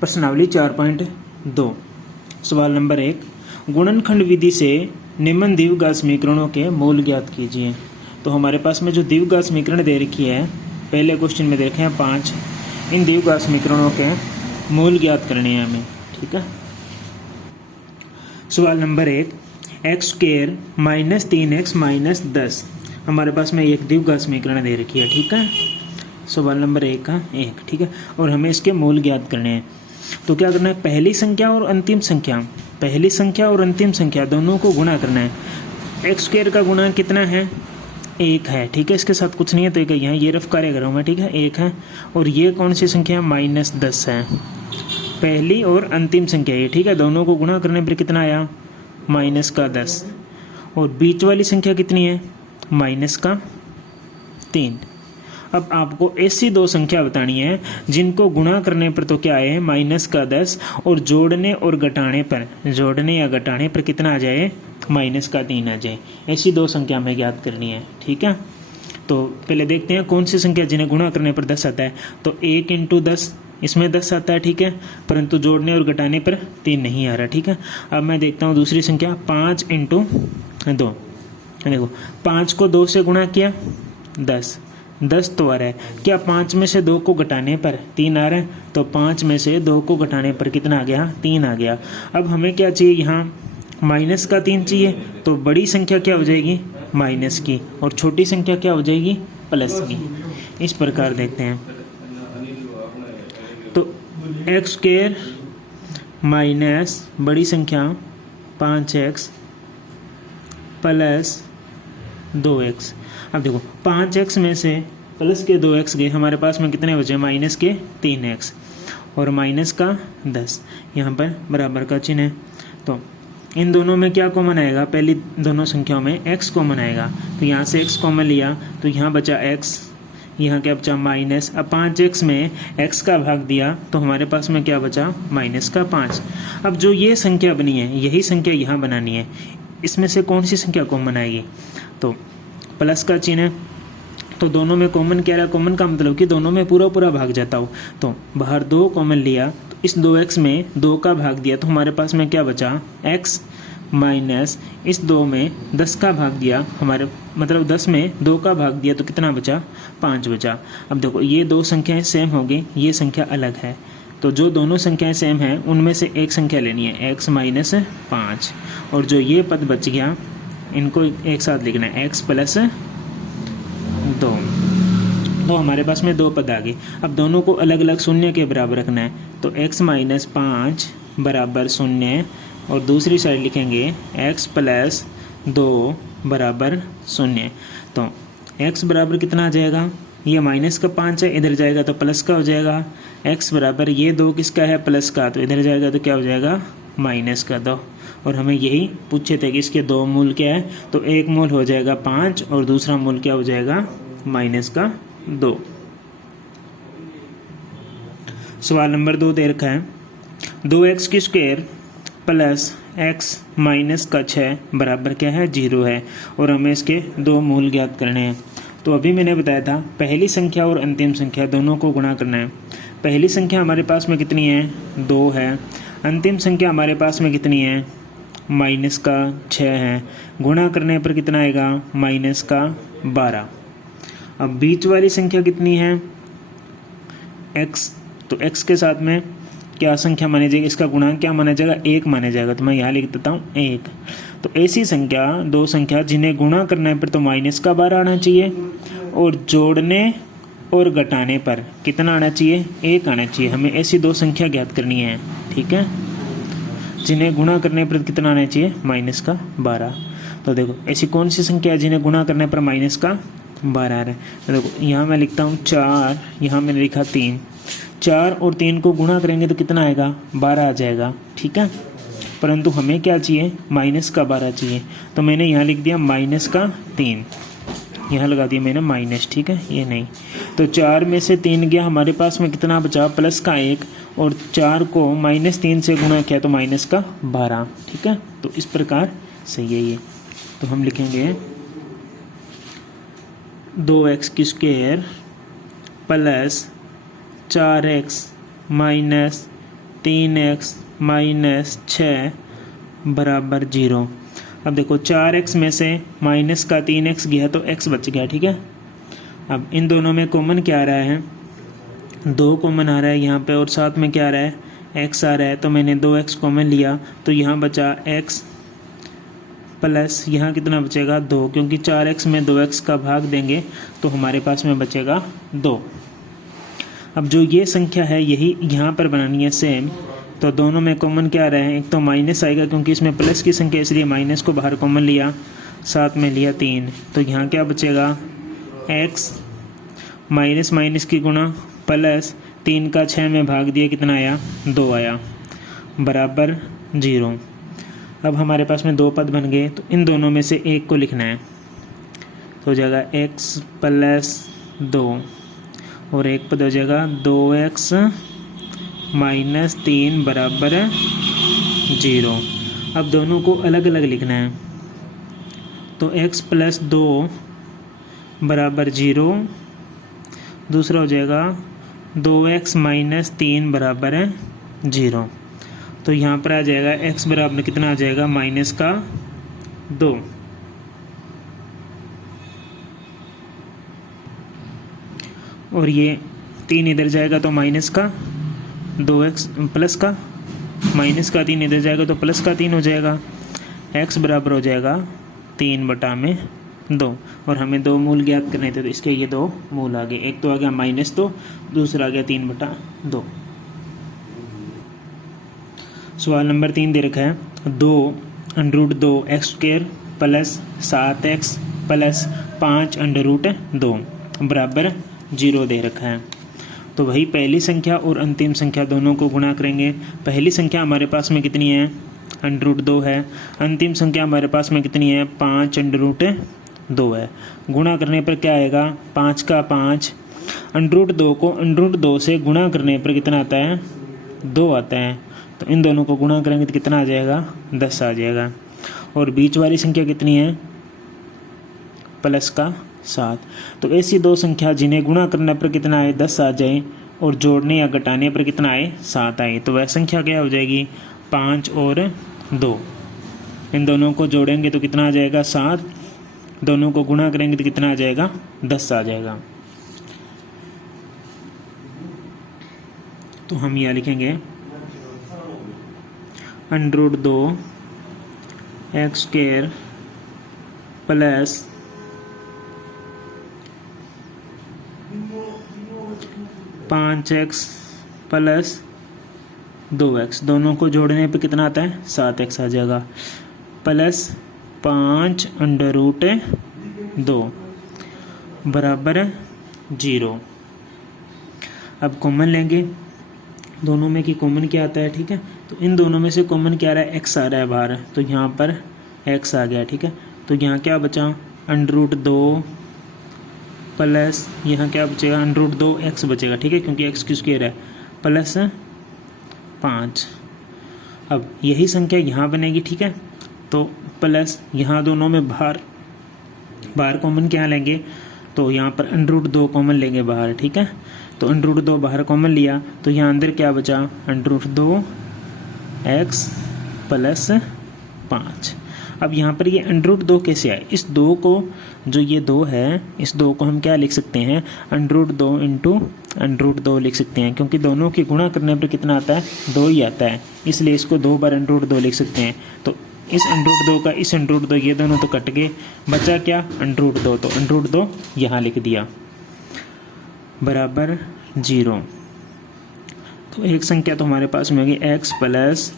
प्रश्नावली 4.2 सवाल नंबर 1, गुणनखंड विधि से निम्न द्विघात समीकरणों के मूल ज्ञात कीजिए। तो हमारे पास में जो द्विघात समीकरण दे रखी है, पहले क्वेश्चन में दे रखे हैं 5, इन द्विघात समीकरणों के मूल ज्ञात करने हैं हमें। ठीक है। सवाल number 1, x square minus 3x minus 10 हमारे पास में एक द्विघात समीकरण दे रखी है। ठीक है। सवाल नंबर 1 का 1। ठीक है। और हमें इसके मूल ज्ञात करने हैं। तो क्या करना है, पहली संख्या और अंतिम संख्या दोनों को गुणा करना है। एक्स स्क्वायर का गुणा कितना है, 1 है। ठीक है। इसके साथ कुछ नहीं है तो एक यहाँ ये रफ कार्य कर रहा हूँ मैं। ठीक है, 1 है। और ये कौन सी संख्या है, माइनस 10 है, पहली और अंतिम संख्या ये। ठीक है। दोनों को गुणा करने पर कितना आया, माइनस का 10। और बीच वाली संख्या कितनी है, माइनस का 3। अब आपको ऐसी दो संख्या बतानी है जिनको गुणा करने पर तो क्या है, माइनस का 10, और जोड़ने और घटाने पर कितना आ जाए, माइनस का 3 आ जाए। ऐसी दो संख्या हमें ज्ञात करनी है। ठीक है। तो पहले देखते हैं कौन सी संख्या जिन्हें गुणा करने पर 10 आता है। तो 1 × 10, इसमें 10 आता है। ठीक है। परंतु जोड़ने और घटाने पर 3 नहीं आ रहा। ठीक है। अब मैं देखता हूँ दूसरी संख्या, 5 × 2। देखो, 5 को 2 से गुणा किया, 10 तो आ रहा है। क्या 5 में से 2 को घटाने पर 3 आ रहा है, तो 5 में से 2 को घटाने पर कितना आ गया, 3 आ गया। अब हमें क्या चाहिए, यहाँ माइनस का 3 चाहिए। तो बड़ी संख्या क्या हो जाएगी, माइनस की, और छोटी संख्या क्या हो जाएगी, प्लस की। इस प्रकार देखते हैं। तो एक्स स्क्वायर माइनस बड़ी संख्या 5x प्लस 2x। अब देखो, 5x में से प्लस के 2x गए, हमारे पास में कितने बचे, माइनस के 3x और माइनस का 10। यहाँ पर बराबर का चिन्ह है। तो इन दोनों में क्या कॉमन आएगा, पहली दोनों संख्याओं में x कॉमन आएगा। तो यहाँ से x कॉमन लिया तो यहाँ बचा x, यहाँ क्या बचा, माइनस। अब 5x में x का भाग दिया तो हमारे पास में क्या बचा, माइनस का 5। अब जो ये संख्या बनी है, यही संख्या यहाँ बनानी है। इसमें से कौन सी संख्या कॉमन आएगी, तो प्लस का चिन्ह है। तो दोनों में कॉमन क्या रहा, कॉमन का मतलब कि दोनों में पूरा पूरा भाग जाता हो। तो बाहर 2 कॉमन लिया, तो इस 2x में 2 का भाग दिया तो हमारे पास में क्या बचा, x माइनस इस 2 में 10 का भाग दिया, हमारे मतलब 10 में 2 का भाग दिया तो कितना बचा, 5 बचा। अब देखो, ये दो संख्याएं सेम हो गई, ये संख्या अलग है। तो जो दोनों संख्याएं सेम हैं उनमें से एक संख्या लेनी है, x माइनस 5, और जो ये पद बच गया इनको एक साथ लिखना है, x प्लस 2। तो हमारे पास में 2 पद आ गए। अब दोनों को अलग अलग शून्य के बराबर रखना है। तो x माइनस 5 बराबर 0, और दूसरी साइड लिखेंगे x प्लस 2 बराबर 0। तो x बराबर कितना आ जाएगा, ये माइनस का 5 है, इधर जाएगा तो प्लस का हो जाएगा। x बराबर ये 2 किसका है, प्लस का, तो इधर जाएगा तो क्या हो जाएगा, माइनस का 2। और हमें यही पूछे थे कि इसके 2 मूल क्या है, तो एक मूल हो जाएगा 5 और दूसरा मूल क्या हो जाएगा, माइनस का 2। सवाल नंबर 2 दे रखा है, 2x की स्क्वायर प्लस x माइनस का 6 बराबर क्या है, 0 है, और हमें इसके 2 मूल ज्ञात करने हैं। तो अभी मैंने बताया था पहली संख्या और अंतिम संख्या दोनों को गुणा करना है। पहली संख्या हमारे पास में कितनी है, 2 है। अंतिम संख्या हमारे पास में कितनी है, माइनस का 6 है। गुणा करने पर कितना आएगा, माइनस का 12। अब बीच वाली संख्या कितनी है, x। तो x के साथ में क्या संख्या मानी जाएगी, इसका गुणांक क्या माना जाएगा, 1 माना जाएगा। तो मैं यहाँ लिख देता हूँ 1। तो ऐसी संख्या, दो संख्या जिन्हें गुणा करने पर तो माइनस का 12 आना चाहिए, और जोड़ने और घटाने पर कितना आना चाहिए, 1 आना चाहिए। हमें ऐसी दो संख्या ज्ञात करनी है। ठीक है। जिन्हें गुणा करने पर कितना आना चाहिए, माइनस का 12। तो देखो, ऐसी कौन सी संख्या है जिन्हें गुणा करने पर माइनस का 12 आ रहा है। तो देखो, यहाँ मैं लिखता हूँ 4, यहाँ मैंने लिखा 3। 4 और 3 को गुणा करेंगे तो कितना आएगा, 12 आ जाएगा। ठीक है। परंतु हमें क्या चाहिए, माइनस का 12 चाहिए। तो मैंने यहाँ लिख दिया माइनस का 3, यहाँ लगा दिया मैंने माइनस। ठीक है, ये नहीं। तो 4 में से 3 गया, हमारे पास में कितना बचा, प्लस का 1, और 4 को -3 से गुणा किया तो माइनस का 12। ठीक है। तो इस प्रकार सही है ये। तो हम लिखेंगे 2x की square plus 4x minus 3x minus 6 बराबर 0। अब देखो 4x में से माइनस का 3x गया तो x बच गया, ठीक है। अब इन दोनों में कॉमन क्या आ रहा है, 2 कॉमन आ रहा है यहाँ पे, और साथ में क्या आ रहा है, x आ रहा है। तो मैंने 2x कॉमन लिया तो यहाँ बचा x प्लस यहाँ कितना बचेगा 2, क्योंकि 4x में 2x का भाग देंगे तो हमारे पास में बचेगा 2। अब जो ये संख्या है यही यहाँ पर बनानी है सेम, तो दोनों में कॉमन क्या आ रहा है, एक तो माइनस आएगा क्योंकि इसमें प्लस की संख्या इसलिए माइनस को बाहर कॉमन लिया, साथ में लिया 3, तो यहाँ क्या बचेगा x माइनस माइनस की गुणा प्लस 3 का 6 में भाग दिया, कितना आया 2 आया, बराबर 0। अब हमारे पास में 2 पद बन गए, तो इन दोनों में से एक को लिखना है, तो हो जाएगा x प्लस 2 और एक पद हो जाएगा 2x माइनस 3 बराबर 0। अब दोनों को अलग अलग लिखना है, तो x प्लस 2 बराबर 0, दूसरा हो जाएगा 2x माइनस 3 बराबर 0। तो यहाँ पर आ जाएगा x बराबर कितना आ जाएगा, माइनस का 2। और ये 3 इधर जाएगा तो माइनस का 2x प्लस का, माइनस का 3 इधर जाएगा तो प्लस का 3 हो जाएगा। x बराबर हो जाएगा 3/2, और हमें 2 मूल ज्ञात करने थे तो इसके ये 2 मूल आ गए, एक तो आ गया -2, दूसरा आ गया 3/2। सवाल नंबर 3 दे रखा है 2√2x² प्लस 7x प्लस 5√2 बराबर 0 दे रखा है। तो वही पहली संख्या और अंतिम संख्या दोनों को गुणा करेंगे। पहली संख्या हमारे पास में कितनी है, √2 है। अंतिम संख्या हमारे पास में कितनी है, 5√2 है। गुणा करने पर क्या आएगा, 5 का 5, √2 को √2 से गुणा करने पर कितना आता है, 2 आता है। तो इन दोनों को गुणा करेंगे तो कितना आ जाएगा, 10 आ जाएगा। और बीच वाली संख्या कितनी है, प्लस का 7। तो ऐसी 2 संख्या जिन्हें गुणा करने पर कितना आए, 10 आ जाए, और जोड़ने या घटाने पर कितना आए, 7 आए। तो वह संख्या क्या हो जाएगी, 5 और 2। इन दोनों को जोड़ेंगे तो कितना आ जाएगा, 7। दोनों को गुणा करेंगे तो कितना आ जाएगा, 10 आ जाएगा। तो हम यह लिखेंगे √2x² plus 5x plus 2x, दोनों को जोड़ने पे कितना आता है, 7x आ जाएगा, प्लस 5√2 बराबर 0। अब कॉमन लेंगे, दोनों में की कॉमन क्या आता है, ठीक है। तो इन दोनों में से कॉमन क्या आ रहा है, x आ रहा है बाहर, तो यहाँ पर x आ गया, ठीक है। तो यहाँ क्या बचा, √2 प्लस यहाँ क्या बचेगा, √2x बचेगा, ठीक है, क्योंकि x² है, प्लस 5। अब यही संख्या यहाँ बनेगी, ठीक है। तो प्लस यहाँ दोनों में बाहर कॉमन क्या लेंगे, तो यहाँ पर √2 कॉमन लेंगे बाहर, ठीक है। तो √2 बाहर कॉमन लिया तो यहाँ अंदर क्या बचा, √2x प्लस 5। अब यहाँ पर ये √2 कैसे आए, इस 2 को, जो ये 2 है, इस 2 को हम क्या लिख सकते हैं, √2 इंटू √2 लिख सकते हैं, क्योंकि दोनों की गुणा करने पर कितना आता है, 2 ही आता है, इसलिए इसको 2 बार √2 लिख सकते हैं। तो इस √2 का इस √2, ये दोनों तो कट गए, बचा क्या, √2, तो √2 यहाँ लिख दिया, बराबर 0। तो एक संख्या तो हमारे पास में होगी x प्लस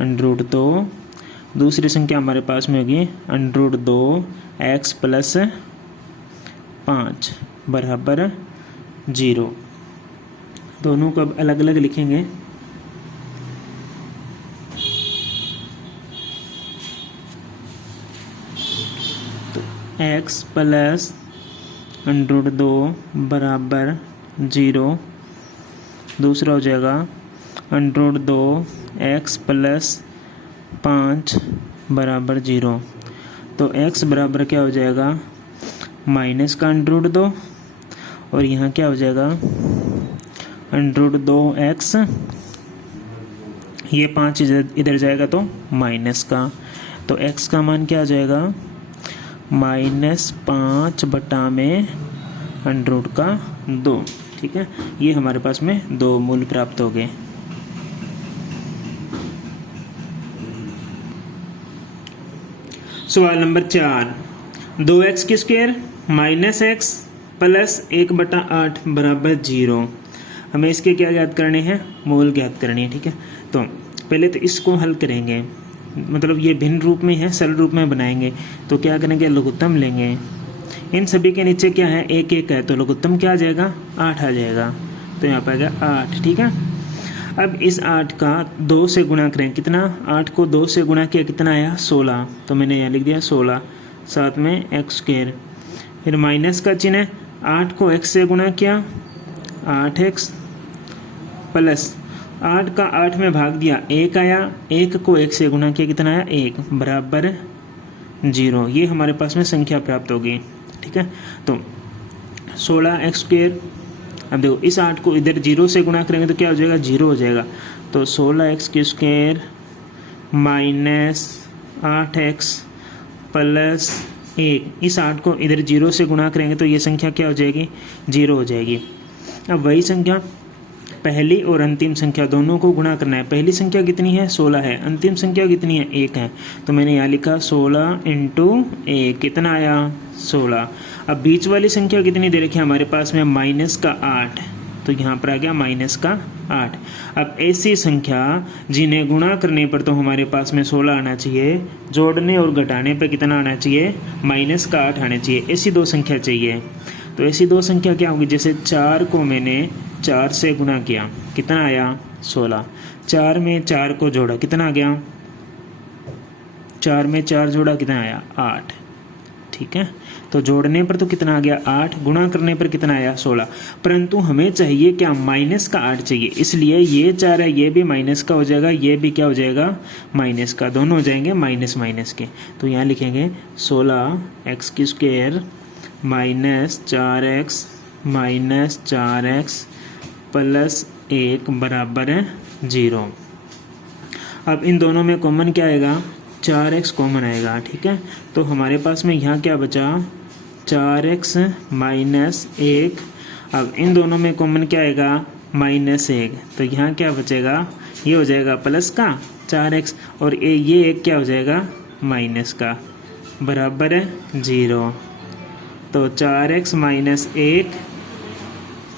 √2, दूसरी संख्या हमारे पास में होगी √2x प्लस 5 बराबर 0। दोनों को अब अलग अलग लिखेंगे, तो x प्लस √2 बराबर 0, दूसरा हो जाएगा √2x प्लस 5 बराबर 0। तो x बराबर क्या हो जाएगा, माइनस का √2, और यहाँ क्या हो जाएगा √2x ये 5 इधर जाएगा तो माइनस का, तो x का मान क्या आ जाएगा, -5 बटा में √2। ठीक है, ये हमारे पास में 2 मूल प्राप्त हो गए। सवाल नंबर 4, 2x² -x + 1/8 = 0। हमें इसके क्या ज्ञात करने हैं, मूल ज्ञात करनी है। ठीक है, तो पहले तो इसको हल करेंगे, मतलब ये भिन्न रूप में है, सरल रूप में बनाएंगे। तो क्या करेंगे, लघुत्तम लेंगे। इन सभी के नीचे क्या है, 1 1 है, तो लघुत्तम क्या आ जाएगा, 8 आ जाएगा। तो यहाँ पर आ गया 8। ठीक है, अब इस 8 का 2 से गुणा करें, कितना, 8 को 2 से गुणा किया, कितना आया, 16। तो मैंने यहाँ लिख दिया 16, साथ में x²। फिर माइनस का चिन्ह है, 8 को x से गुणा किया, 8x प्लस 8 का 8 में भाग दिया, 1 आया, 1 को 1 से गुणा किया, कितना आया, 1 बराबर 0। ये हमारे पास में संख्या प्राप्त होगी। ठीक है, तो 16x²। अब देखो इस 8 को इधर 0 से गुणा करेंगे तो क्या हो जाएगा, 0 हो जाएगा। तो 16x² - 8x प्लस 1, इस 8 को इधर 0 से गुणा करेंगे तो ये संख्या क्या हो जाएगी, 0 हो जाएगी। अब वही संख्या पहली और अंतिम संख्या दोनों को गुणा करना है। पहली संख्या कितनी है, 16 है, अंतिम संख्या कितनी है, 1 है। तो मैंने यहाँ लिखा 16 × 1, कितना आया, 16। अब बीच वाली संख्या कितनी दे रखी है हमारे पास में, -8, तो यहाँ पर आ गया -8। अब ऐसी संख्या जिन्हें गुणा करने पर तो हमारे पास में 16 आना चाहिए, जोड़ने और घटाने पर कितना आना चाहिए, -8 आना चाहिए। ऐसी 2 संख्या चाहिए। तो ऐसी 2 संख्या क्या होगी, जैसे 4 को मैंने 4 से गुणा किया, कितना आया, 16। 4 में 4 को जोड़ा, कितना आ गया, 4 में 4 जोड़ा, कितना आया, 8। ठीक है, तो जोड़ने पर तो कितना आ गया, 8, गुणा करने पर कितना आया, 16। परंतु हमें चाहिए क्या, -8 चाहिए, इसलिए ये 4 है, ये भी माइनस का हो जाएगा, ये भी क्या हो जाएगा, माइनस का, दोनों हो जाएंगे माइनस माइनस के। तो यहाँ लिखेंगे 16x² -4x -4x प्लस 1 बराबर 0। अब इन दोनों में कॉमन क्या आएगा, 4x कॉमन आएगा। ठीक है, तो हमारे पास में यहाँ क्या बचा, 4x - 1। अब इन दोनों में कॉमन क्या आएगा, -1, तो यहाँ क्या बचेगा, ये हो जाएगा प्लस का 4x, और ये एक क्या हो जाएगा, माइनस का, बराबर 0। तो 4x - 1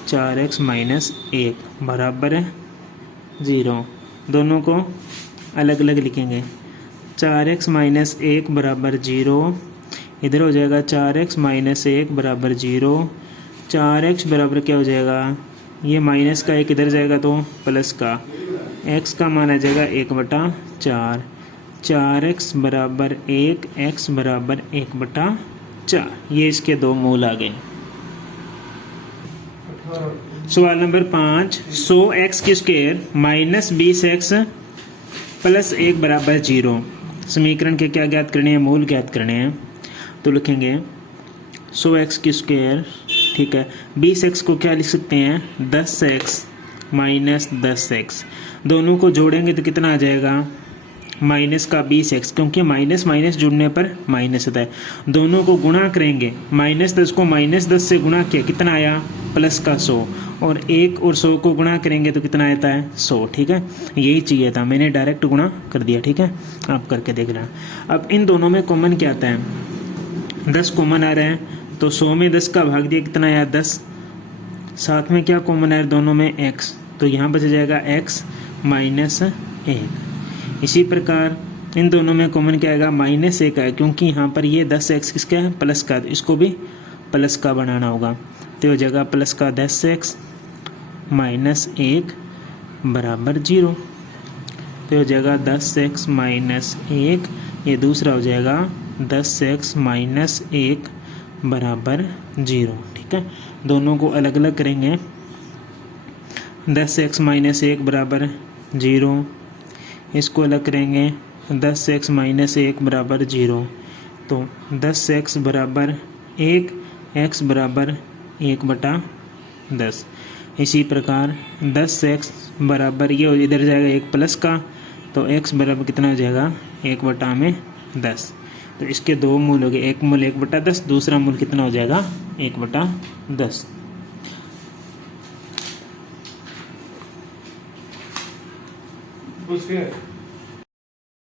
4x - 1 बराबर 0। दोनों को अलग अलग लिखेंगे, 4x - 1 बराबर 0, इधर हो जाएगा 4x - 1 बराबर 0। 4x बराबर क्या हो जाएगा, ये माइनस का 1 इधर जाएगा तो प्लस का, x का मान आ जाएगा 1/4। 4x बराबर 1, x बराबर 1/4। ये इसके 2 मूल आ गए। सवाल नंबर 5, 100x² - 20x प्लस 1 बराबर 0। समीकरण के क्या ज्ञात करने हैं, मूल ज्ञात करने हैं। तो लिखेंगे 100x², ठीक है, 20x को क्या लिख सकते हैं, 10x - 10x। दोनों को जोड़ेंगे तो कितना आ जाएगा, माइनस का 20x, क्योंकि माइनस माइनस जुड़ने पर माइनस होता है। दोनों को गुणा करेंगे, -10 को -10 से गुणा किया, कितना आया, प्लस का 100, और 1 और 100 को गुणा करेंगे तो कितना आता है, 100। ठीक है, यही चाहिए था, मैंने डायरेक्ट गुणा कर दिया। ठीक है, आप करके देख लेना। अब इन दोनों में कॉमन क्या आता है, 10 कॉमन आ रहा है, तो 100 में 10 का भाग दिया, कितना आया, 10। साथ में क्या कॉमन आया दोनों में, x, तो यहाँ बच जाएगा x - 1। इसी प्रकार इन दोनों में कॉमन क्या आएगा, -1 है, क्योंकि यहाँ पर ये 10x किसका है, प्लस का, तो इसको भी प्लस का बनाना होगा। तो हो जाएगा प्लस का 10x - 1 बराबर 0। तो हो जाएगा 10x - 1, ये दूसरा हो जाएगा 10x - 1 बराबर 0। ठीक है, दोनों को अलग अलग करेंगे, 10x - 1 बराबर 0, इसको अलग करेंगे, 10x - 1 बराबर 0। तो 10x बराबर 1, x बराबर 1/10। इसी प्रकार 10x बराबर, ये इधर जाएगा 1 प्लस का, तो x बराबर कितना हो जाएगा 1/10। तो इसके दो मूल हो गए, एक मूल 1/10, दूसरा मूल कितना हो जाएगा 1/10। उसके